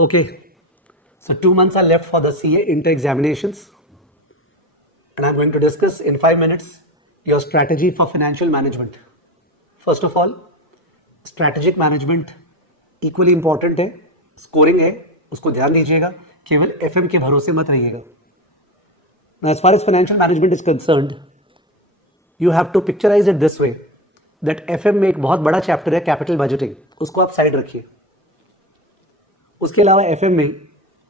Okay, so 2 months are left for the CA inter examinations, and I'm going to discuss in 5 minutes your strategy for financial management. First of all, strategic management equally important है, scoring है, उसको ध्यान दीजिएगा, केवल FM के भरोसे मत रहिएगा. Now, as far as financial management is concerned, you have to picturize it this way that FM में एक बहुत बड़ा चैप्टर है कैपिटल बजटिंग, उसको आप साइड रखिए. उसके अलावा FM में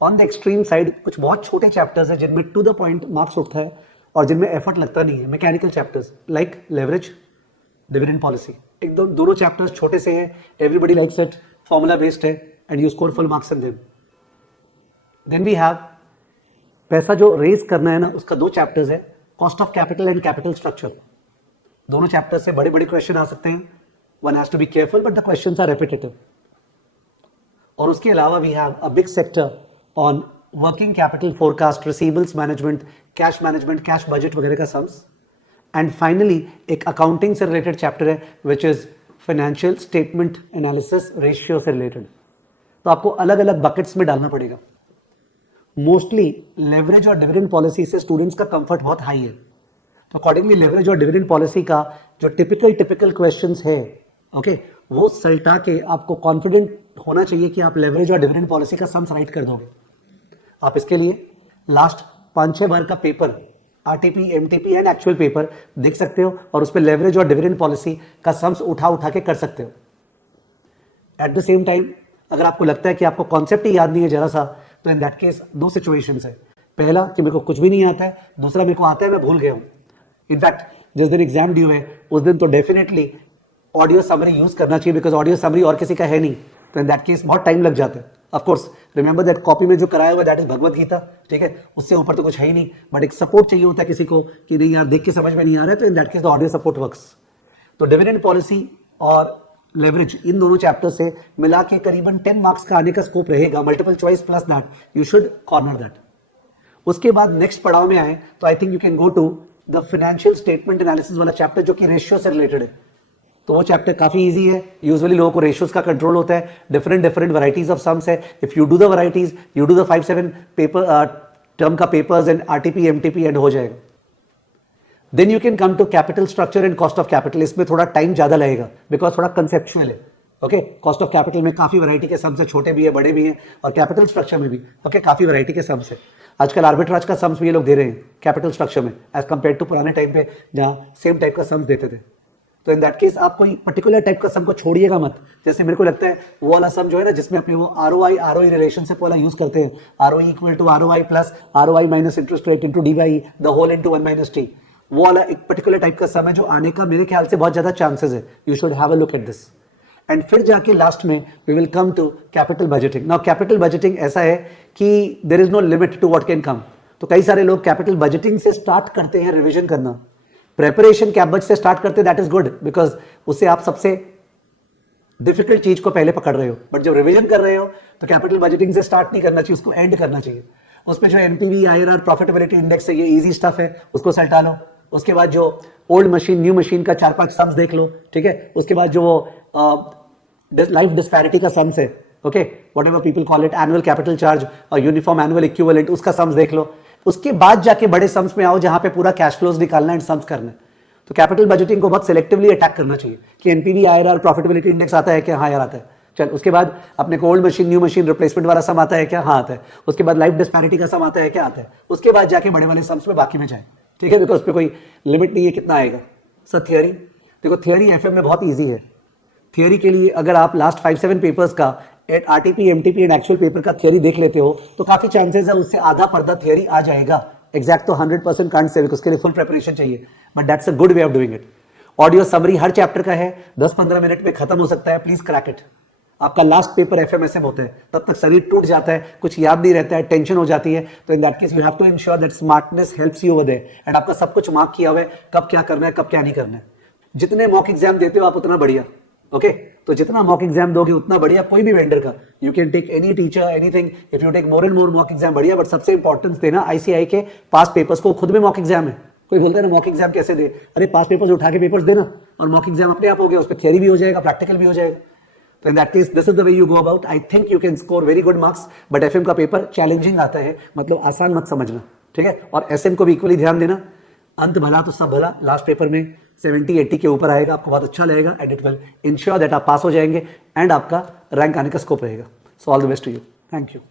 ऑन द एक्सट्रीम साइड कुछ बहुत छोटे चैप्टर्स हैं जिनमें टू द पॉइंट मार्क्स उठता है और जिनमें एफर्ट लगता नहीं है. Mechanical chapters like leverage, dividend policy, एकदम दोनों चैप्टर्स छोटे से हैं, everybody likes it, formula based है and you score full marks in them. Then we have पैसा जो रेज करना है ना, उसका 2 चैप्टर्स है, cost of capital and capital structure. दोनों चैप्टर्स से बड़े बड़े क्वेश्चन आ सकते हैं. One has to be careful but the questions are repetitive. और उसके अलावा we have a big sector on working capital forecast, receivables management, cash budget वगैरह का सम्स. एंड फाइनली एक अकाउंटिंग से रिलेटेड चैप्टर है which is financial statement analysis, ratio से related. तो आपको अलग अलग बकेट्स में डालना पड़ेगा. मोस्टली लेवरेज और डिविडेंड पॉलिसी से स्टूडेंट्स का कंफर्ट बहुत हाई है, तो अकॉर्डिंगली लेवरेज और डिविडेंड पॉलिसी का जो टिपिकल क्वेश्चंस है, ओके, वो सल्टा के आपको कॉन्फिडेंट होना चाहिए कि आप लेवरेज और डिविडेंड पॉलिसी का सम्स राइट कर दोगे. आप इसके लिए लास्ट 5-6 बार का paper, RTP, MTP and actual paper देख सकते हो और उस पर लेवरेज और डिविडेंड पॉलिसी का सम्स उठा के कर सकते हो. एट द सेम टाइम अगर आपको लगता है कि आपको कॉन्सेप्ट ही याद नहीं है जरा सा, तो इन दैट केस 2 सिचुएशंस है. पहला कि मेरे को कुछ भी नहीं आता है, दूसरा मेरे को आता है मैं भूल गया हूं. इनफैक्ट जिस दिन एग्जाम ड्यू है उस दिन तो डेफिनेटली ऑडियो समरी यूज करना चाहिए, बिकॉज ऑडियो समरी और किसी का है नहीं, तो इन दैट केस बहुत टाइम लग जाता है. Of course remember that copy में जो कराया हुआ दैट इज भगवत गीता, ठीक है, उससे ऊपर तो कुछ है ही नहीं, बट एक सपोर्ट चाहिए होता है किसी को कि नहीं यार देख के समझ में नहीं आ रहा है, तो in that case the audio support works. तो डिविडेंड पॉलिसी और लेवरेज इन दोनों चैप्टर से मिला के करीबन 10 मार्क्स का आने का स्कोप रहेगा, multiple choice plus that you should corner that. उसके बाद नेक्स्ट पड़ाव में आए तो I think you can go to the financial statement analysis वाला चैप्टर जो कि रेशियो से रिलेटेड है. तो वो चैप्टर काफी इजी है. यूजुअली लोगों को रेशियोज का कंट्रोल होता है, डिफरेंट वैरायटीज ऑफ सम्स है. If you do the varieties, you do the 5-7 paper term का papers and RTP MTP and हो जाएगा. Then you can come to capital structure and cost of capital. इसमें थोड़ा time ज्यादा लगेगा because थोड़ा conceptual है. ओके, कॉस्ट ऑफ कैपिटल में काफी वैरायटी के सम्स है, छोटे भी है बड़े भी हैं, और कैपिटल स्ट्रक्चर में भी ओके काफी वैरायटी के सम्स है. आजकल आर्बिट्राज का सम्स भी ये लोग दे रहे हैं कैपिटल स्ट्रक्चर में एज कंपेयर टू पुराने टाइम पे जहाँ सेम टाइप का सम्स देते थे. तो इन दैट केस आप कोई पर्टिकुलर टाइप का सम को छोड़िएगा मत. जैसे मेरे को लगता है वो वाला सम जो है ना, जिसमें अपने वो आरओई रिलेशनशिप वाला यूज करते हैं, ROE equal to ROI plus ROI minus interest rate into DY the whole into 1 - t, वो वाला एक पर्टिकुलर टाइप का सम है जो आने का मेरे ख्याल से बहुत ज्यादा चांसेस है. You should have a look at this. And फिर जाके लास्ट में we will come to capital budgeting. Now capital budgeting ऐसा है कि there is no limit to what can come. तो कई सारे लोग कैपिटल बजटिंग से स्टार्ट करते हैं रिविजन करना, प्रेपरेशन कैप बज से स्टार्ट करते, दैट इज गुड बिकॉज उससे आप सबसे डिफिकल्ट चीज को पहले पकड़ रहे हो. बट जब रिवीजन कर रहे हो तो कैपिटल बजटिंग से स्टार्ट नहीं करना चाहिए, उसको एंड करना चाहिए. उसमें जो एनपीवी, आईआरआर, प्रॉफिटेबिलिटी इंडेक्स है, ये इजी स्टफ है, उसको सल्टा लो. उसके बाद जो ओल्ड मशीन न्यू मशीन का 4-5 सम्स देख लो, ठीक है. उसके बाद जो लाइफ डिस्पैरिटी का सम्स है, okay, whatever people call it, annual capital charge और यूनिफॉर्म एनुअल इक्विवेलेंट, उसका सम्स देख लो. उसके बाद जाके बड़े सम्स में आओ जहां पे पूरा कैश फ्लोज निकालना एंड सम्स करना है. तो कैपिटल बजटिंग को बहुत सिलेक्टिवली अटैक करना चाहिए कि एनपीवी, आईआरआर, प्रॉफिटेबिलिटी इंडेक्स आता है क्या? हाँ यार आता है. चल, उसके बाद अपने को old machine new machine replacement वाला सम आता है क्या? हाँ आता है. उसके बाद लाइफ डिस्पैरिटी का सम आता है क्या? आता है. उसके बाद जाके बड़े वाले सम्स में बाकी में जाए, ठीक है, बिकॉज उस पर कोई लिमिट नहीं है कितना आएगा. सर थियरी देखो, थियरी एफएम में बहुत ईजी है. थियरी के लिए अगर आप लास्ट 5-7 पेपर्स का RTP, MTP and actual paper का थियरी देख लेते हो तो काफी चांसेस है उससे आधा पर्दा थियरी आ जाएगा. एग्जैक्ट तो 100% कांट से, उसके लिए फुल प्रिपरेशन चाहिए, but that's a good way of doing it. Audio summary her chapter का है, 10-15 मिनट में खत्म हो सकता है. Please crack it. आपका लास्ट पेपर एफएमएसएम होता है, तब तक शरीर टूट जाता है, कुछ याद नहीं रहता है, टेंशन हो जाती है. तो in that case you have to ensure that smartness helps you over there and आपका सब कुछ मार्क किया हुआ है, कब क्या करना है, कब क्या नहीं करना है. जितने मॉक एग्जाम देते हो आप उतना बढ़िया. ओके, तो जितना मॉक एग्जाम दोगे उतना बढ़िया. कोई भी वेंडर का, you can take any teacher, anything, if you take more and more mock exam बढ़िया. बट सबसे इंपॉर्टेंस देना आईसीआई के पास पेपर्स को. खुद में मॉक एग्जाम है. कोई बोलता है ना मॉक एग्जाम कैसे दे, अरे पास पेपर्स उठा के पेपर्स देना और मॉक एग्जाम अपने आप हो गया. उस पर थियरी भी हो जाएगा, प्रैक्टिकल भी हो जाएगा. तो in that case this is the way you go about. I think you can score very good marks, but FM का पेपर चैलेंजिंग आता है, मतलब आसान मत समझना, ठीक है. और एसएम को भी इक्वली ध्यान देना. अंत भला तो सब भला. लास्ट पेपर में 70-80 के ऊपर आएगा, आपको बहुत अच्छा लगेगा, and it will ensure that आप पास हो जाएंगे एंड आपका रैंक आने का स्कोप रहेगा. So all the best to you. Thank you.